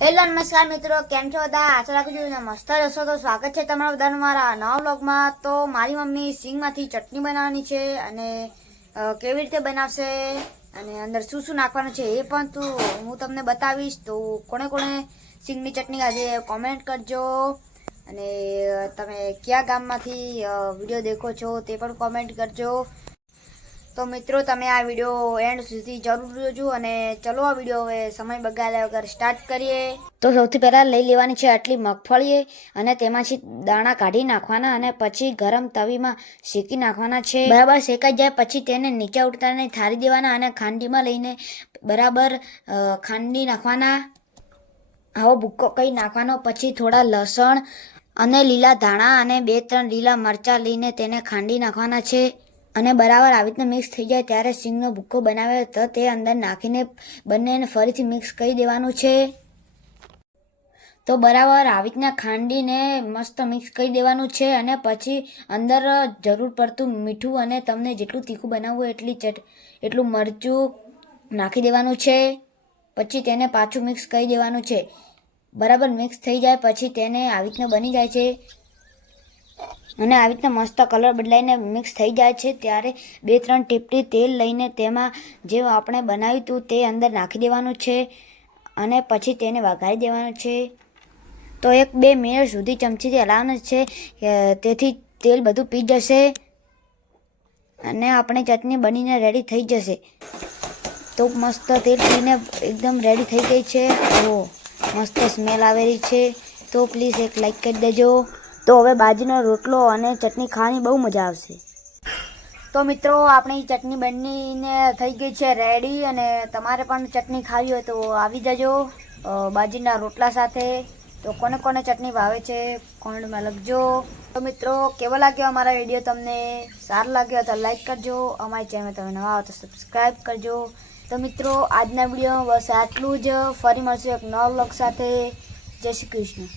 Hello નમસ્કાર મિત્રો, કેમ છો બધા? આશા રાખું છું મસ્ત હશો. તો સ્વાગત છે તમારા બધાનું મારા નવા વ્લોગમાં. તો મારી મમ્મી સિંગમાંથી ચટણી બનાવવાની છે અને કેવી રીતે બનાવશે અને અંદર શું શું નાખવાનું છે એ પણ હું તમને બતાવીશ. તો કોણે કોણે સિંગની ચટણી આજે કોમેન્ટ કરજો અને તમે કયા ગામમાંથી વિડીયો દેખો છો તે પણ કોમેન્ટ કરજો. તો મિત્રો તમે આ વિડીયો એન્ડ સુધી જરૂર જોજો અને ચલો આ વિડીયો હવે સમય બગાડ્યા વગર સ્ટાર્ટ કરીએ. તો સૌથી પહેલાં લઈ લેવાની છે આટલી મગફળી અને તેમાંથી દાણા કાઢી નાખવાના અને પછી ગરમ તવીમાં શેકી નાખવાના છે. બરાબર શેકાઈ જાય પછી તેને નીચે ઉતારીને થાળી દેવાના અને ખાંડીમાં લઈને બરાબર ખાંડી નાખવાના. આવો ભૂક્કો કરી નાખવાનો. પછી થોડા લસણ અને લીલા ધાણા અને 2-3 લીલા મરચાં લઈને તેને ખાંડી નાખવાના છે અને બરાબર આવી રીતના મિક્સ થઈ જાય ત્યારે સિંગનો ભૂક્કો બનાવ્યો તો તે અંદર નાખીને બંનેને ફરીથી મિક્સ કરી દેવાનું છે. તો બરાબર આવી રીતના ખાંડીને મસ્ત મિક્સ કરી દેવાનું છે અને પછી અંદર જરૂર પડતું મીઠું અને તમને જેટલું તીખું બનાવવું એટલું મરચું નાખી દેવાનું છે. પછી તેને પાછું મિક્સ કરી દેવાનું છે. બરાબર મિક્સ થઈ જાય પછી તેને આવી રીતના બની જાય છે અને આવી રીતના મસ્ત કલર બદલાઈને મિક્સ થઈ જાય છે ત્યારે 2-3 ટીપટી તેલ લઈને તેમાં જે આપણે બનાવ્યું હતું તે અંદર નાખી દેવાનું છે અને પછી તેને વઘારી દેવાનું છે. તો 1-2 મિનિટ સુધી ચમચીથી હલાવવાનું છે તેથી તેલ બધું પી જશે અને આપણી ચટણી બનીને રેડી થઈ જશે. તો મસ્ત તેલ પીને એકદમ રેડી થઈ ગઈ છે. તો મસ્ત સ્મેલ આવેલી છે. તો પ્લીઝ એક લાઈક કરી દેજો. તો હવે બાજરીનો રોટલો અને ચટણી ખાવાની બહુ મજા આવશે. તો મિત્રો આપણી ચટણી બનીને થઈ ગઈ છે રેડી અને તમારે પણ ચટણી ખાવી હોય તો આવી જજો બાજરીના રોટલા સાથે. તો કોને કોને ચટણી ભાવે છે કોમેન્ટમાં લખજો. તો મિત્રો કેવો લાગ્યો અમારા વિડીયો? તમને સારો લાગ્યો તો લાઈક કરજો. અમારી ચેનલ તમે નવા હો તો સબસ્ક્રાઈબ કરજો. તો મિત્રો આજના વિડીયોમાં બસ આટલું જ. ફરી મળશું એક નવા વ્લોગ સાથે. જય શ્રી કૃષ્ણ.